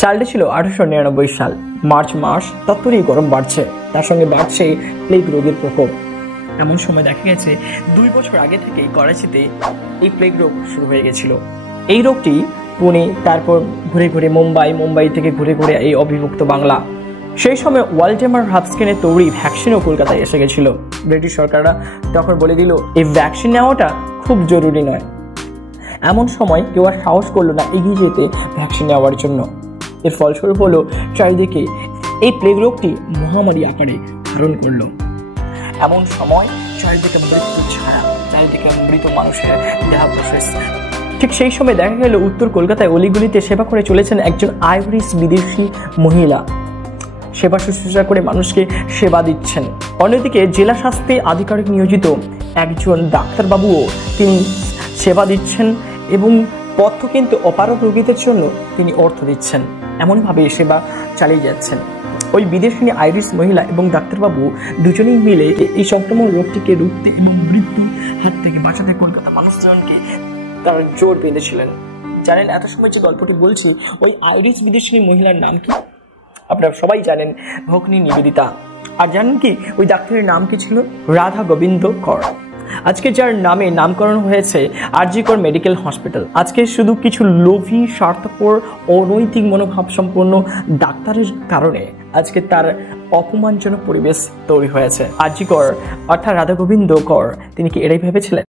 সালটি ছিল 1899 সাল। মার্চ মাস, তত্ত্বরই গরম বাড়ছে, তার সঙ্গে বাড়ছে প্লেগ রোগের প্রকোপ। এমন সময় দেখা গেছে 2 বছর আগে থেকেই করাচিতে এই প্লেগ রোগ শুরু হয়ে গেছিল। এই রোগটি পুনে, তারপর ঘুরে ঘুরে মুম্বাই থেকে ঘুরে ঘুরে এই অবিভক্ত বাংলা। সেই সময় ওয়ালডেমার হাবস্কিনের তৈরি ভ্যাকসিনও কলকাতায় এসে গেছিল। ব্রিটিশ সরকাররা তখন বলে দিল এই ভ্যাকসিন নেওয়াটা খুব জরুরি নয়। এমন সময় কেউ আর সাহস করলো না এগিয়ে যেতে ভ্যাকসিন নেওয়ার জন্য। এর ফলস্বরূপ হলো চারিদিকে এই প্লেগ রোগটি মহামারী আকারে ধারণ করলো। এমন সময় চারিদিকে মৃত্যু ছায়া, চারিদিকে মৃত মানুষের দেহাবশেষ। ঠিক সেই সময় দেখা গেল উত্তর কলকাতায় অলিগুলিতে সেবা করে চলেছেন একজন আইরিশ বিদেশি মহিলা। সেবা শুশ্রূষা করে মানুষকে সেবা দিচ্ছেন। অন্যদিকে জেলা স্বাস্থ্য আধিকারিক নিয়োজিত একজন ডাক্তারবাবুও তিনি সেবা দিচ্ছেন এবং পথ্য কিন্তু অপারগ রোগীদের জন্য তিনি অর্থ দিচ্ছেন। এমনভাবে সেবা চালিয়ে যাচ্ছেন। ওই বিদেশিনী আইরিশ মহিলা এবং ডাক্তারবাবু দুজনেই মিলে এই সংক্রমণ রোগটিকে রুখতে এবং মৃত্যুর হাত থেকে বাঁচাতে কলকাতা মানুষজনকে তারা জোর বেঁধেছিলেন। জানেন, এত সময় যে গল্পটি বলছি, ওই আইরিশ বিদেশিনী মহিলার নাম কি? আপনারা সবাই জানেন, ভগ্নী নিবেদিতা। আর জানেন কি ওই ডাক্তারের নাম কি ছিল? রাধা গোবিন্দ কর। আজকে যার নামে নামকরণ হয়েছে আরজি কর মেডিকেল হসপিটাল। আজকে শুধু কিছু লোভী, স্বার্থপর, অনৈতিক মনোভাব সম্পন্ন ডাক্তারের কারণে আজকে তার অপমানজনক পরিবেশ তৈরি হয়েছে। আরজি কর অর্থাৎ রাধা গোবিন্দ কর, তিনি কি এটাই ভেবেছিলেন?